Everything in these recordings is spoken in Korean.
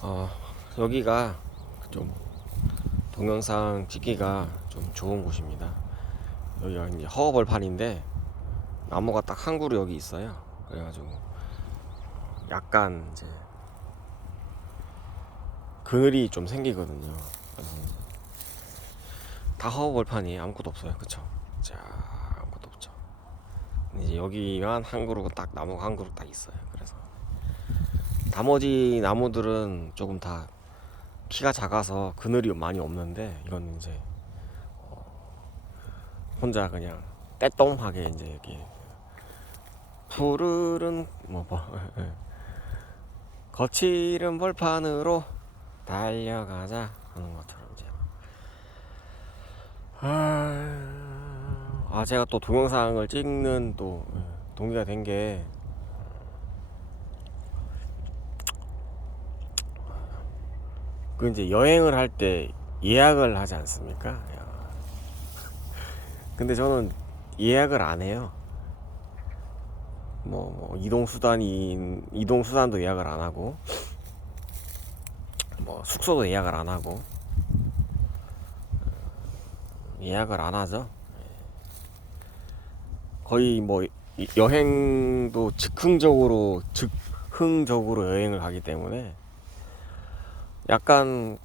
어, 여기가 좀 동영상 찍기가 좀 좋은 곳입니다. 여기가 이제 허허벌판인데 나무가 딱 한 그루 여기 있어요. 그래가지고 약간 이제 그늘이 좀 생기거든요. 그래서 다 허허벌판이에요. 아무것도 없어요. 그쵸? 자, 아무것도 없죠. 근데 이제 여기만 한 그루가 딱 나무가 한 그루 딱 있어요. 그래서 나머지 나무들은 조금 다 키가 작아서 그늘이 많이 없는데 이건 이제 혼자 그냥 떼똥하게 이제 여기 푸르른 뭐 거칠은 벌판으로 달려가자 하는 것처럼 이제 제가 또 동영상을 찍는 또 동기가 된 게 그 이제 여행을 할 때 예약을 하지 않습니까? 근데 저는 예약을 안 해요. 뭐 이동 수단도 예약을 안 하고 뭐 숙소도 예약을 안 하고 예약을 안 하죠. 거의 뭐 여행도 즉흥적으로 여행을 가기 때문에 약간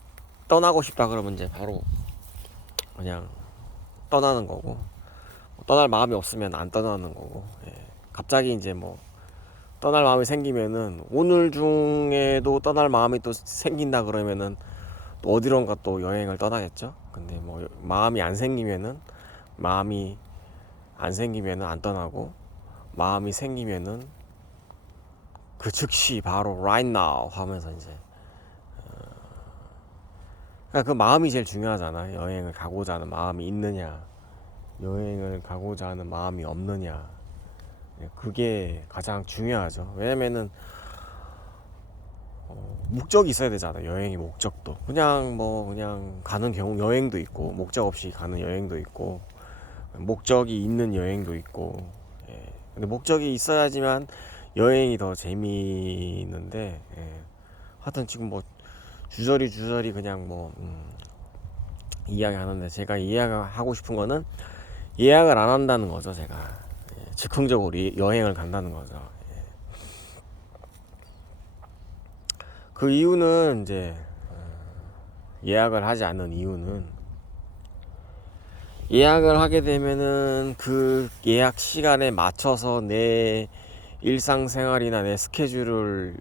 떠나고 싶다 그러면 이제 바로 그냥 떠나는 거고, 떠날 마음이 없으면 안 떠나는 거고. 갑자기 이제 뭐 떠날 마음이 생기면은 오늘 중에도 떠날 마음이 또 생긴다 그러면은 또 어디론가 또 여행을 떠나겠죠. 근데 뭐 마음이 안 생기면은 안 떠나고, 마음이 생기면은 그 즉시 바로 right now 하면서 이제 그러니까 그 마음이 제일 중요하잖아. 여행을 가고자 하는 마음이 있느냐, 여행을 가고자 하는 마음이 없느냐. 그게 가장 중요하죠. 왜냐면은 목적이 있어야 되잖아. 여행의 목적도 그냥 가는 경우 여행도 있고, 목적 없이 가는 여행도 있고, 목적이 있는 여행도 있고. 근데 목적이 있어야지만 여행이 더 재미있는데, 하여튼 지금 뭐 주저리 그냥 뭐 이야기하는데, 제가 이야기하고 싶은 거는 예약을 안 한다는 거죠. 제가 즉흥적으로 여행을 간다는 거죠. 그 이유는 이제 예약을 하지 않는 이유는, 예약을 하게 되면은 그 예약 시간에 맞춰서 내 일상생활이나 내 스케줄을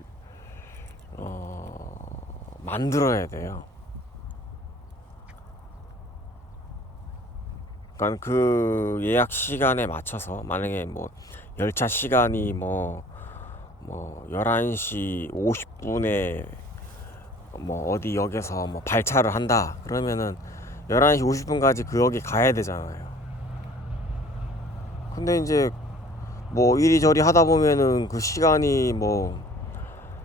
만들어야 돼요. 그러니까 그 예약 시간에 맞춰서, 만약에 뭐 열차 시간이 뭐 11시 50분에 뭐 어디 역에서 뭐 발차를 한다 그러면은 11시 50분까지 그 역에 가야 되잖아요. 근데 이제 뭐 이리저리 하다 보면은 그 시간이 뭐,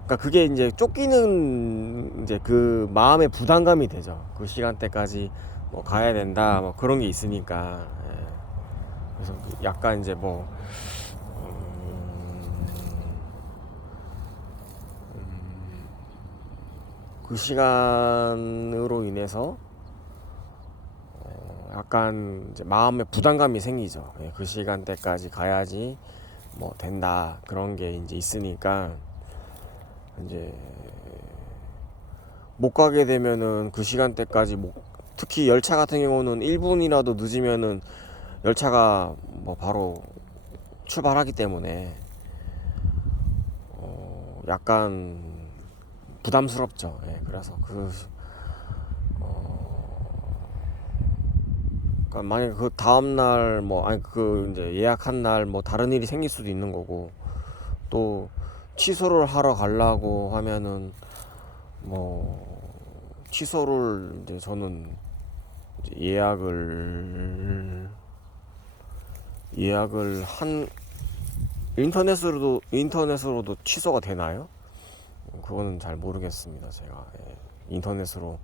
그러니까 그게 이제 쫓기는 이제 그 마음의 부담감이 되죠. 그 시간대까지 뭐 가야 된다 뭐 그런 게 있으니까. 그래서 약간 이제 뭐 그 시간으로 인해서 약간 이제 마음의 부담감이 생기죠. 그 시간대까지 가야지 뭐 된다 그런 게 이제 있으니까, 이제 못 가게 되면은 그 시간대까지 뭐, 특히 열차 같은 경우는 1분이라도 늦으면은 열차가 뭐 바로 출발하기 때문에 약간 부담스럽죠. 그래서 그러니까 만약 그 다음 날 뭐, 아니 그 이제 예약한 날 뭐 다른 일이 생길 수도 있는 거고, 또 취소를 하러 가려고 하면은 뭐 취소를 이제 저는 이제 예약을 한 인터넷으로도 취소가 되나요? 그거는 잘 모르겠습니다. 제가 인터넷으로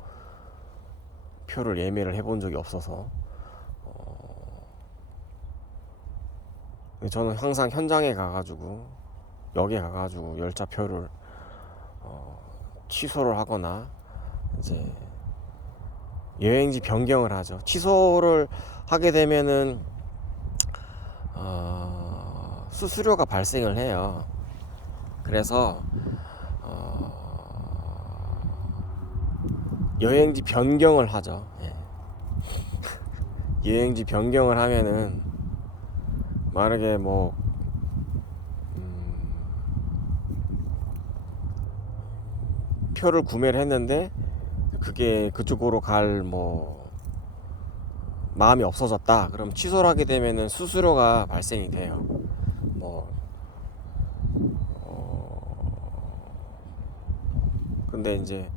표를 예매를 해본 적이 없어서. 저는 항상 현장에 가가지고, 역에 가가지고 열차표를 취소를 하거나 이제 여행지 변경을 하죠. 취소를 하게 되면은 수수료가 발생을 해요. 그래서 여행지 변경을 하죠. 예. 여행지 변경을 하면은 만약에 뭐 표를 구매를 했는데 그게 그쪽으로 갈 뭐 마음이 없어졌다. 그럼 취소를 하게 되면은 수수료가 발생이 돼요. 뭐 근데 이제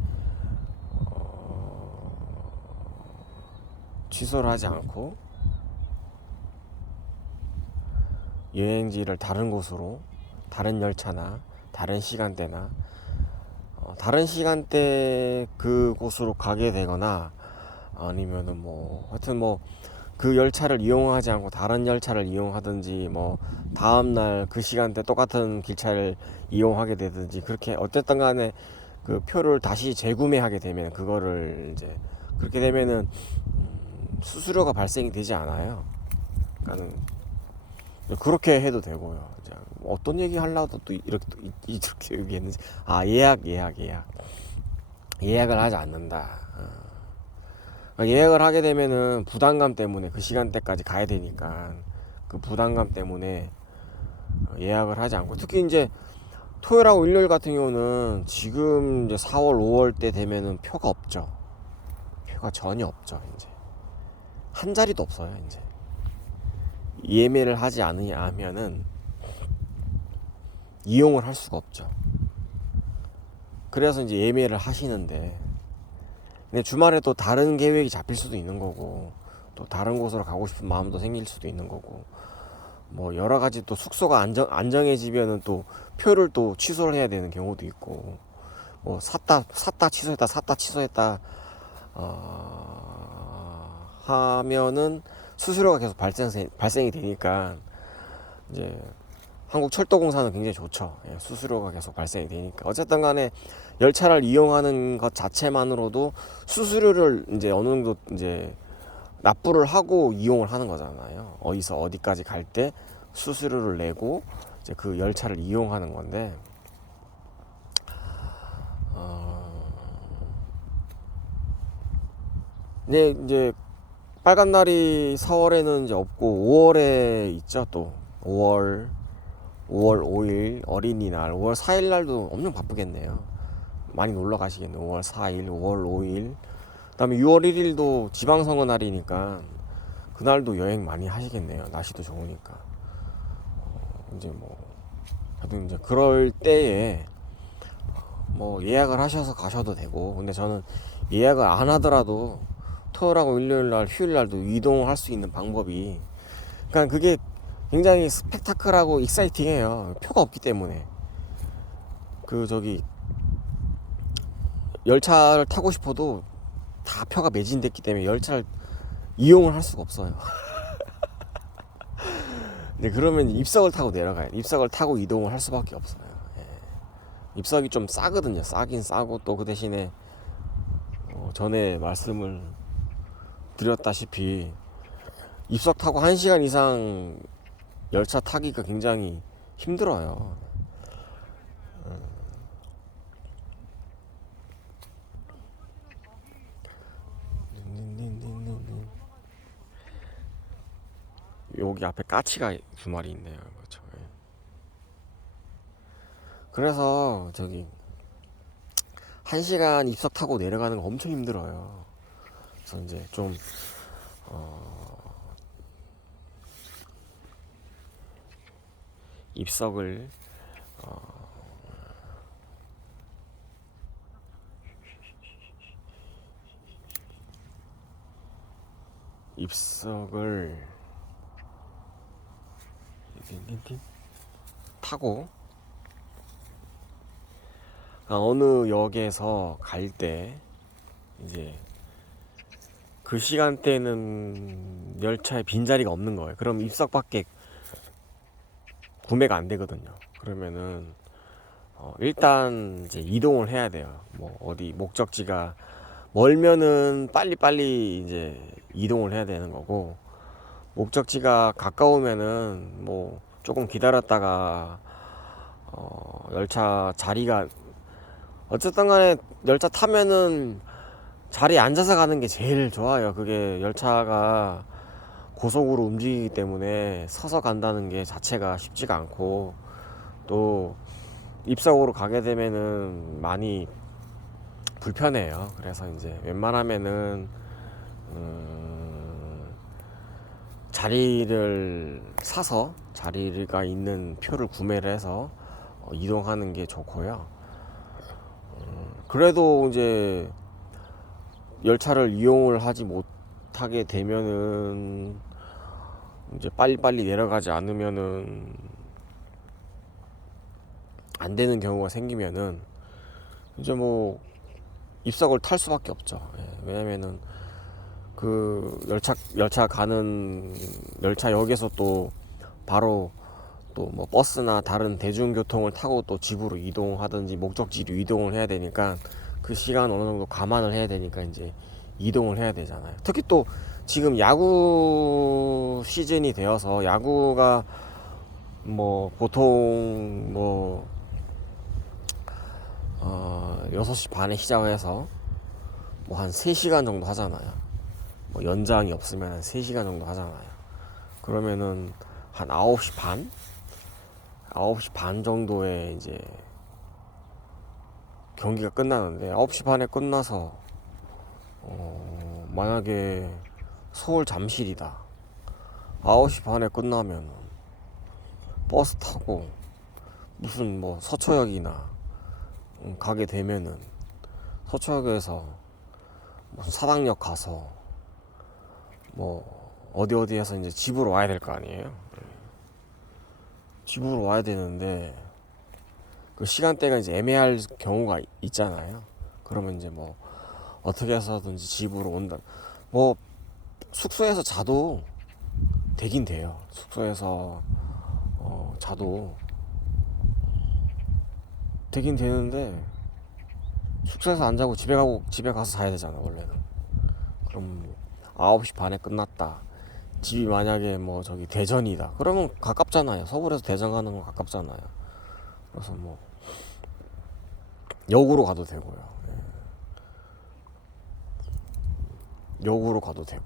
취소를 하지 않고 여행지를 다른 곳으로, 다른 열차나 다른 시간대나 다른 시간대 그곳으로 가게 되거나 아니면은 뭐 하여튼 뭐 그 열차를 이용하지 않고 다른 열차를 이용하든지 뭐 다음날 그 시간대 똑같은 기차를 이용하게 되든지 그렇게 어쨌든 간에 그 표를 다시 재구매하게 되면 그거를 이제 그렇게 되면은 수수료가 발생이 되지 않아요. 그러니까 그렇게 해도 되고요. 이제 어떤 얘기 하려고 또 이렇게 얘기했는지 예약을 하지 않는다. 예약을 하게 되면은 부담감 때문에 그 시간대까지 가야 되니까 그 부담감 때문에 예약을 하지 않고 특히 이제 토요일하고 일요일 같은 경우는 지금 이제 4월, 5월 때 되면은 표가 없죠. 표가 전혀 없죠. 이제 한 자리도 없어요. 이제 예매를 하지 않으면은 이용을 할 수가 없죠. 그래서 이제 예매를 하시는데 근데 주말에 또 다른 계획이 잡힐 수도 있는 거고 또 다른 곳으로 가고 싶은 마음도 생길 수도 있는 거고 뭐 여러 가지 또 숙소가 안정해지면은 또 표를 또 취소를 해야 되는 경우도 있고 뭐 샀다 취소했다 하면은 수수료가 계속 발생이 되니까 이제 한국철도공사는 굉장히 좋죠. 예, 수수료가 계속 발생이 되니까 어쨌든 간에 열차를 이용하는 것 자체만으로도 수수료를 이제 어느 정도 이제 납부를 하고 이용을 하는 거잖아요. 어디서 어디까지 갈 때 수수료를 내고 이제 그 열차를 이용하는 건데 이제 빨간 날이 4월에는 이제 없고 5월에 있죠. 또 5월 5일 어린이날 5월 4일 날도 엄청 바쁘겠네요. 많이 놀러 가시겠네요. 5월 4일 5월 5일 그다음에 6월 1일도 지방선거 날이니까 그날도 여행 많이 하시겠네요. 날씨도 좋으니까 이제 뭐 하여튼 이제 그럴 때에 뭐 예약을 하셔서 가셔도 되고 근데 저는 예약을 안 하더라도 토요일하고 일요일 날 휴일 날도 이동할 수 있는 방법이 그러니까 그게 굉장히 스펙타클하고 익사이팅해요. 표가 없기 때문에 그 저기 열차를 타고 싶어도 다 표가 매진됐기 때문에 열차를 이용을 할 수가 없어요. 근데 그러면 입석을 타고 내려가요. 입석을 타고 이동을 할 수밖에 없어요. 예. 입석이 좀 싸거든요. 싸긴 싸고 또 그 대신에 전에 말씀을 드렸다시피 입석 타고 1시간 이상 열차 타기가 굉장히 힘들어요. 여기 앞에 까치가 두 마리 있네요. 그렇죠. 예. 그래서 저기 1시간 입석 타고 내려가는 거 엄청 힘들어요. 그래서 이제 좀 입석을 입석을 타고 어느 역에서 갈 때 이제 그 시간대는 열차에 빈자리가 없는 거예요. 그럼 입석밖에 구매가 안 되거든요. 그러면은 일단 이제 이동을 해야 돼요. 뭐 어디 목적지가 멀면은 빨리빨리 이제 이동을 해야 되는 거고, 목적지가 가까우면은 뭐 조금 기다렸다가 열차 자리가, 어쨌든 간에 열차 타면은 자리에 앉아서 가는 게 제일 좋아요. 그게 열차가 고속으로 움직이기 때문에 서서 간다는 게 자체가 쉽지가 않고, 또 입석으로 가게 되면은 많이 불편해요. 그래서 이제 웬만하면은 자리를 사서, 자리가 있는 표를 구매를 해서 이동하는 게 좋고요. 그래도 이제 열차를 이용을 하지 못하게 되면은, 이제 빨리빨리 내려가지 않으면은 안 되는 경우가 생기면은 이제 뭐 입석을 탈 수밖에 없죠. 예, 왜냐면은 그 열차 가는 열차역에서 또 바로 또 뭐 버스나 다른 대중교통을 타고 또 집으로 이동하든지 목적지로 이동을 해야 되니까, 그 시간 어느 정도 감안을 해야 되니까 이제 이동을 해야 되잖아요. 특히 또 지금 야구 시즌이 되어서, 야구가 뭐 보통 뭐 6시 반에 시작을 해서 뭐 한 3시간 정도 하잖아요. 뭐 연장이 없으면 한 3시간 정도 하잖아요. 그러면은 한 9시 반? 9시 반 정도에 이제 경기가 끝나는데, 9시 반에 끝나서 만약에 서울 잠실이다. 9시 반에 끝나면 버스 타고 무슨 뭐 서초역이나 가게 되면은, 서초역에서 무슨 사당역 가서 뭐 어디에서 이제 집으로 와야 될 거 아니에요. 집으로 와야 되는데 그 시간대가 이제 애매할 경우가 있잖아요. 그러면 이제 뭐 어떻게 해서든지 집으로 온다. 뭐 숙소에서 자도 되긴 돼요. 숙소에서 자도 되긴 되는데, 숙소에서 안 자고 집에 가서 자야 되잖아 원래는. 그럼 9시 반에 끝났다. 집이 만약에 뭐 저기 대전이다. 그러면 가깝잖아요. 서울에서 대전 가는 건 가깝잖아요. 그래서 뭐 역으로 가도 되고요. 역으로 가도 되고,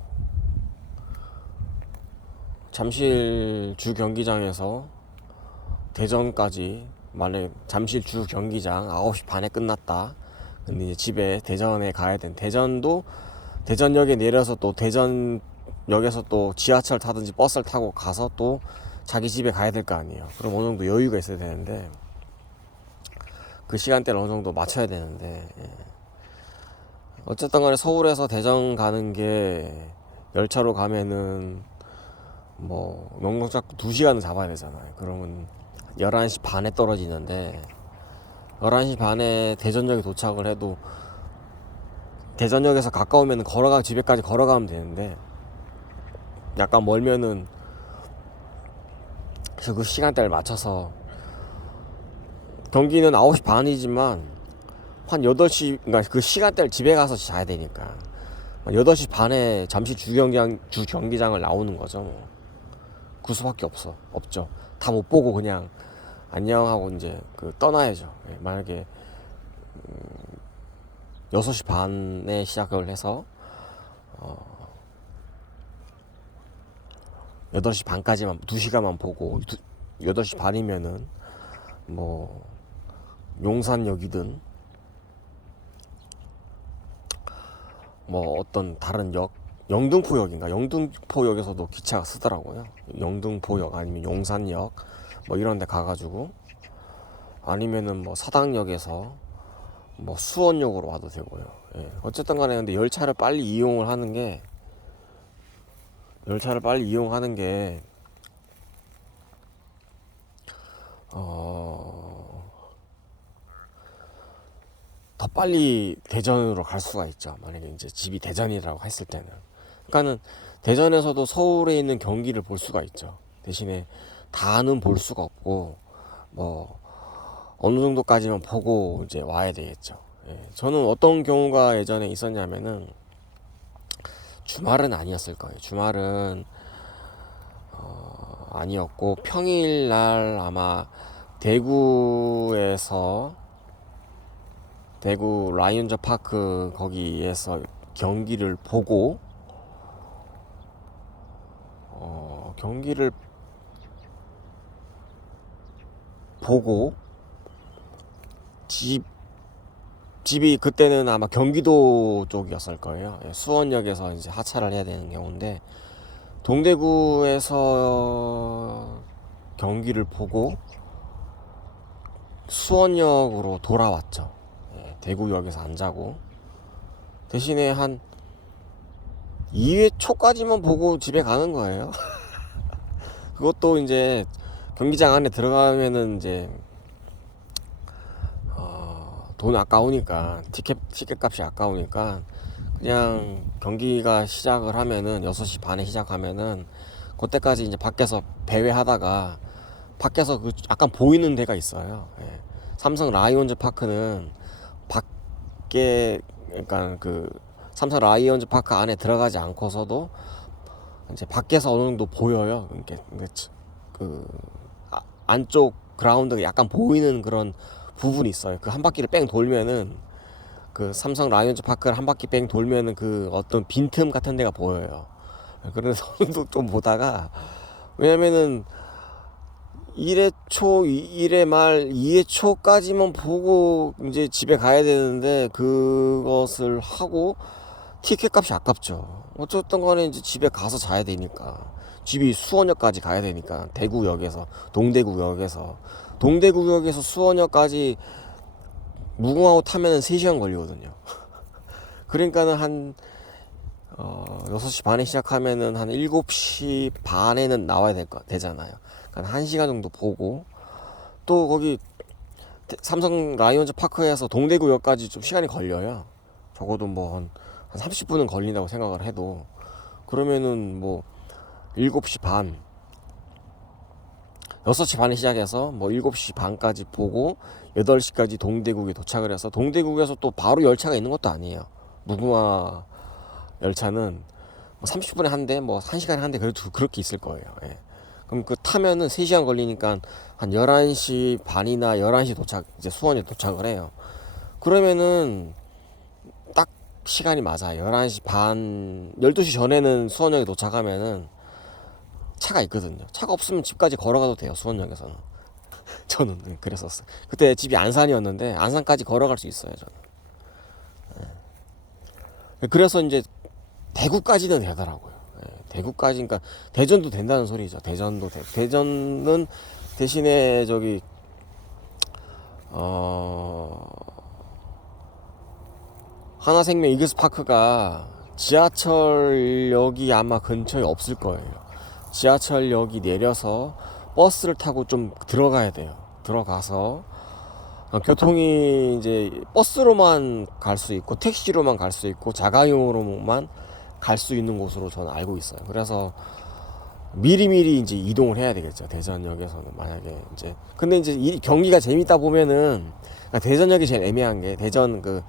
잠실 주 경기장에서 대전까지, 만약에 잠실 주 경기장 9시 반에 끝났다. 근데 이제 집에 대전에 가야 된, 대전도 대전역에 내려서 또 대전역에서 또 지하철 타든지 버스를 타고 가서 또 자기 집에 가야 될 거 아니에요. 그럼 어느 정도 여유가 있어야 되는데, 그 시간대를 어느 정도 맞춰야 되는데, 어쨌든 간에 서울에서 대전 가는 게 열차로 가면은 뭐 넉넉 잡고 2시간은 잡아야 되잖아요. 그러면 11시 반에 떨어지는데, 11시 반에 대전역에 도착을 해도 대전역에서 가까우면 집에까지 걸어가면 되는데, 약간 멀면은 그래서 그 시간대를 맞춰서, 경기는 9시 반이지만 한 8시, 그러니까 그 시간대를 집에 가서 자야 되니까 8시 반에 잠시 주 경기장을 나오는 거죠. 뭐. 그 수밖에 없죠. 다 못 보고 그냥 안녕하고 이제 그 떠나야죠. 만약에 6시 반에 시작을 해서 8시 반까지만 2시간만 보고 8시 반이면은 뭐 용산역이든 뭐 어떤 다른 역, 영등포역에서도 기차가 쓰더라고요. 영등포역 아니면 용산역 뭐 이런 데 가가지고, 아니면은 뭐 사당역에서 뭐 수원역으로 와도 되고요. 어쨌든 간에 근데 열차를 빨리 이용하는 게 더 빨리 대전으로 갈 수가 있죠. 만약에 이제 집이 대전이라고 했을 때는. 그러니까는 대전에서도 서울에 있는 경기를 볼 수가 있죠. 대신에 다는 볼 수가 없고, 뭐 어느 정도까지만 보고 이제 와야 되겠죠. 예, 저는 어떤 경우가 예전에 있었냐면은 주말은 아니었을 거예요. 주말은 아니었고 평일날 아마 대구에서 대구 라이온즈 파크 거기에서 경기를 보고 경기를 보고 집 집이 그때는 아마 경기도 쪽이었을 거예요. 예, 수원역에서 이제 하차를 해야 되는 경우인데 동대구에서 경기를 보고 수원역으로 돌아왔죠. 예, 대구역에서 안 자고 대신에 한 2회 초까지만 보고 집에 가는 거예요. 그것도 이제 경기장 안에 들어가면은 이제 돈 아까우니까 티켓 값이 아까우니까 그냥 경기가 시작을 하면은 6시 반에 시작하면은 그때까지 이제 밖에서 배회하다가 밖에서 그 약간 보이는 데가 있어요. 예. 삼성 라이온즈 파크는 밖에 그러니까 그 삼성 라이온즈 파크 안에 들어가지 않고서도 이제 밖에서 어느 정도 보여요. 그 안쪽 그라운드가 약간 보이는 그런 부분이 있어요. 그 한 바퀴를 뺑 돌면은 그 삼성 라이온즈 파크를 한 바퀴 뺑 돌면은 그 어떤 빈틈 같은 데가 보여요. 그래서 좀 보다가 왜냐면은 1회 초, 1회 말, 2회 초까지만 보고 이제 집에 가야 되는데 그것을 하고 티켓 값이 아깝죠. 어쨌든 간에 이제 집에 가서 자야 되니까. 집이 수원역까지 가야 되니까. 대구역에서, 동대구역에서 수원역까지 무궁화호 타면은 3시간 걸리거든요. 그러니까는 한 6시 반에 시작하면은 한 7시 반에는 나와야 되잖아요. 그러니까 1시간 정도 보고 또 거기 삼성 라이온즈 파크에서 동대구역까지 좀 시간이 걸려요. 적어도 뭐 한 30분은 걸린다고 생각을 해도 그러면은 뭐 7시 반 6시 반에 시작해서 뭐 7시 반까지 보고 8시까지 동대구에 도착을 해서 동대구에서 또 바로 열차가 있는 것도 아니에요. 무궁화 열차는 뭐 30분에 한 대, 뭐 1시간에 한 대 그래도 그렇게 있을 거예요. 예. 그럼 그 타면은 3시간 걸리니까 한 11시 반이나 11시 도착, 이제 수원에 도착을 해요. 그러면은 딱 시간이 맞아. 11시 반, 12시 전에는 수원역에 도착하면은 차가 있거든요. 차가 없으면 집까지 걸어가도 돼요. 수원역에서는. 저는 그랬었어요. 그때 집이 안산이었는데 안산까지 걸어갈 수 있어요. 저는. 그래서 이제 대구까지는 되더라고요. 대구까지, 그러니까 대전도 된다는 소리죠. 대전은 대신에 저기 하나생명 이글스파크가 지하철역이 아마 근처에 없을 거예요. 지하철역이 내려서 버스를 타고 좀 들어가야 돼요. 들어가서 교통이 이제 버스로만 갈 수 있고 택시로만 갈 수 있고 자가용으로만 갈 수 있는 곳으로 저는 알고 있어요. 그래서 미리미리 이제 이동을 해야 되겠죠. 대전역에서는 만약에 이제 근데 이제 이 경기가 재밌다 보면은 대전역이 제일 애매한 게 대전 그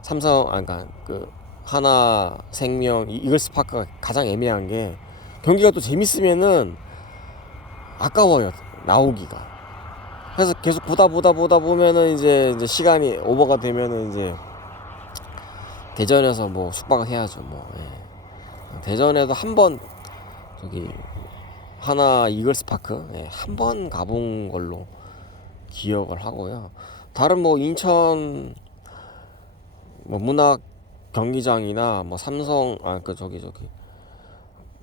삼성 그러니까 그 하나 생명 이글스 파크가 가장 애매한 게 경기가 또 재밌으면은 아까워요. 나오기가. 그래서 계속 보다 보면은 이제 시간이 오버가 되면은 이제 대전에서 뭐 숙박을 해야죠. 뭐 예. 대전에도 한 번 저기 하나 이글스 파크 예, 한 번 가본 걸로 기억을 하고요. 다른 뭐 인천 뭐 문학 경기장이나 뭐 삼성 그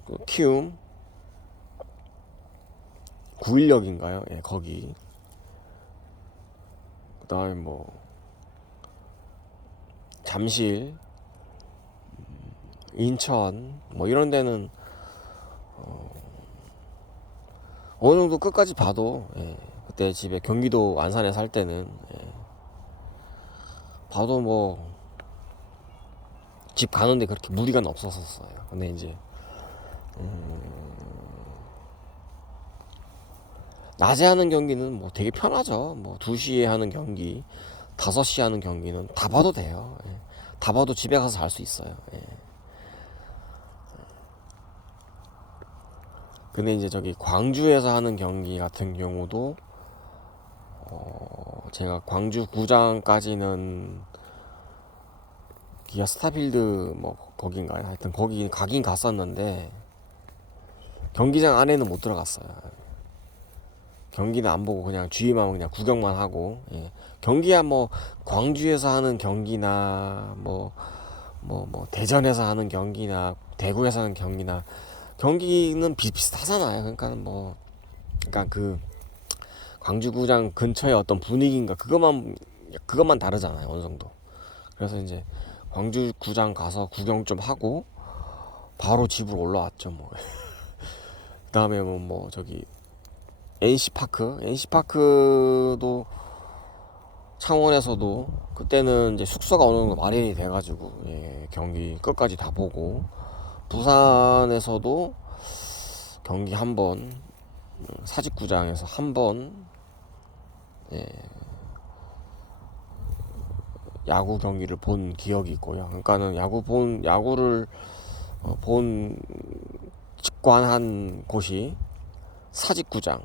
그 키움 9일역인가요? 예, 거기 그다음에 뭐 잠실, 인천 뭐 이런 데는 어느 정도 끝까지 봐도 예, 그때 집에 경기도 안산에 살 때는 예, 봐도 뭐 집 가는데 그렇게 무리가 없었었어요. 근데 이제 낮에 하는 경기는 뭐 되게 편하죠. 뭐 2시에 하는 경기, 5시에 하는 경기는 다 봐도 돼요. 예. 다 봐도 집에 가서 잘 수 있어요. 예. 근데 이제 저기 광주에서 하는 경기 같은 경우도 제가 광주 구장까지는 기아 스타필드 뭐 거긴가요? 하여튼 거기 가긴 갔었는데 경기장 안에는 못 들어갔어요. 경기는 안 보고 그냥 주위만 그냥 구경만 하고. 예. 경기야 뭐 광주에서 하는 경기나 뭐 대전에서 하는 경기나 대구에서 하는 경기나 경기는 비슷비슷하잖아요. 그러니까 뭐 그러니까 그 광주구장 근처의 어떤 분위기인가 그것만 다르잖아요. 어느 정도. 그래서 이제 광주구장 가서 구경 좀 하고 바로 집으로 올라왔죠. 뭐 그다음에 뭐 저기 NC파크도 창원에서도 그때는 이제 숙소가 어느 정도 마련이 돼가지고 예, 경기 끝까지 다 보고 부산에서도 경기 한번 사직구장에서 한번 예, 야구 경기를 본 기억이 있고요. 그러니까는 야구를 본 직관한 곳이 사직구장,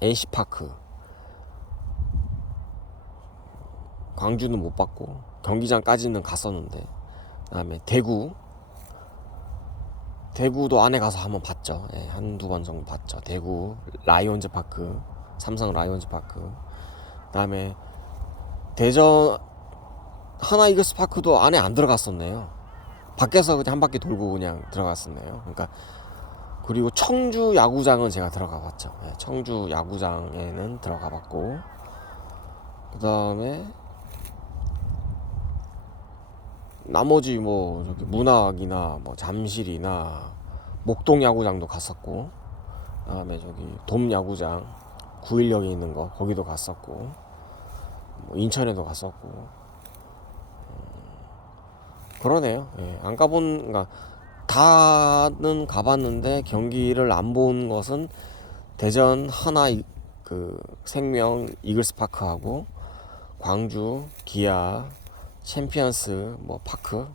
NC파크, 광주는 못 봤고 경기장까지는 갔었는데 그다음에 대구도 안에 가서 한번 봤죠. 예, 한두 번 정도 봤죠. 대구 라이온즈 파크, 삼성 라이온즈 파크. 그다음에 대전 하나 이글스 파크도 안에 안 들어갔었네요. 밖에서 그냥 한 바퀴 돌고 그냥 들어갔었네요. 그러니까 그리고 청주 야구장은 제가 들어가 봤죠. 예, 청주 야구장에는 들어가 봤고 그다음에 나머지 뭐 저기 문학이나 뭐 잠실이나 목동 야구장도 갔었고 그다음에 저기 돔 야구장 9일역에 있는 거 거기도 갔었고 뭐 인천에도 갔었고 그러네요. 예, 안 가본 그러니까 다는 가봤는데 경기를 안 본 것은 대전 하나 그 생명 이글스 파크하고 광주 기아 챔피언스 뭐 파크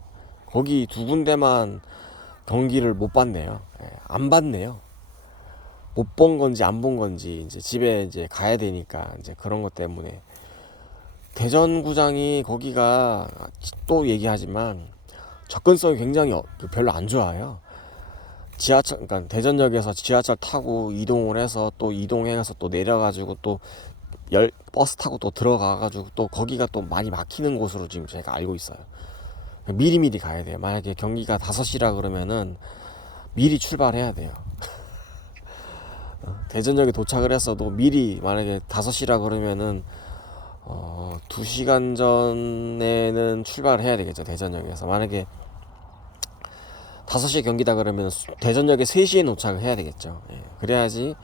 거기 두 군데만 경기를 못 봤네요. 예, 안 봤네요. 못 본 건지 안 본 건지 이제 집에 이제 가야 되니까 이제 그런 것 때문에 대전구장이 거기가 또 얘기하지만 접근성이 굉장히 별로 안 좋아요. 지하철 그러니까 대전역에서 지하철 타고 이동을 해서 또 이동해서 또 내려가지고 또 버스 타고 또 들어가가지고 또 거기가 또 많이 막히는 곳으로 지금 제가 알고 있어요. 미리미리 가야 돼요. 만약에 경기가 5시라 그러면은 미리 출발해야 돼요. 대전역에 도착을 했어도 미리 만약에 5시라 그러면은 2시간 전에는 출발을 해야 되겠죠. 대전역에서 만약에 5시에 경기다 그러면 대전역에 3시에 도착을 해야 되겠죠. 예, 그래야지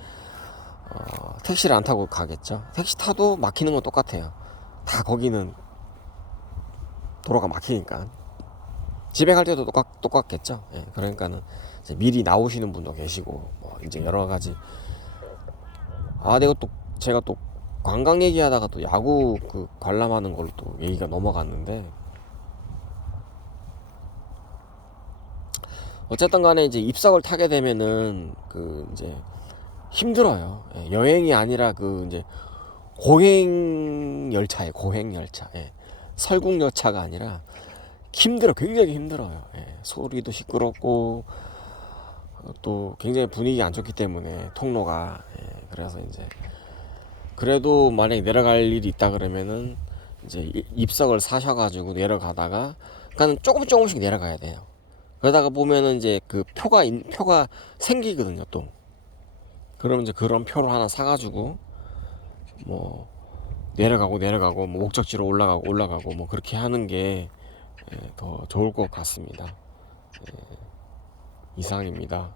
택시를 안 타고 가겠죠. 택시 타도 막히는 건 똑같아요. 다 거기는 도로가 막히니까 집에 갈 때도 똑같겠죠. 예, 그러니까는 이제 미리 나오시는 분도 계시고 뭐 이제 여러 가지 내가 또 제가 또 관광 얘기하다가 또 야구 그 관람하는 걸로 또 얘기가 넘어갔는데 어쨌든 간에 이제 입석을 타게 되면은 그 이제 힘들어요. 예, 여행이 아니라 그 이제 고행 열차예요. 고행 열차. 예, 설국 열차가 아니라 굉장히 힘들어요. 예, 소리도 시끄럽고 또 굉장히 분위기 안 좋기 때문에 통로가 그래서 이제 그래도 만약에 내려갈 일이 있다 그러면은 이제 입석을 사셔가지고 내려가다가 그러니까 조금씩 내려가야 돼요. 그러다가 보면은 이제 그 표가 생기거든요. 또 그러면 이제 그런 표를 하나 사가지고 뭐 내려가고 뭐 목적지로 올라가고 뭐 그렇게 하는 게 더 좋을 것 같습니다. 이상입니다.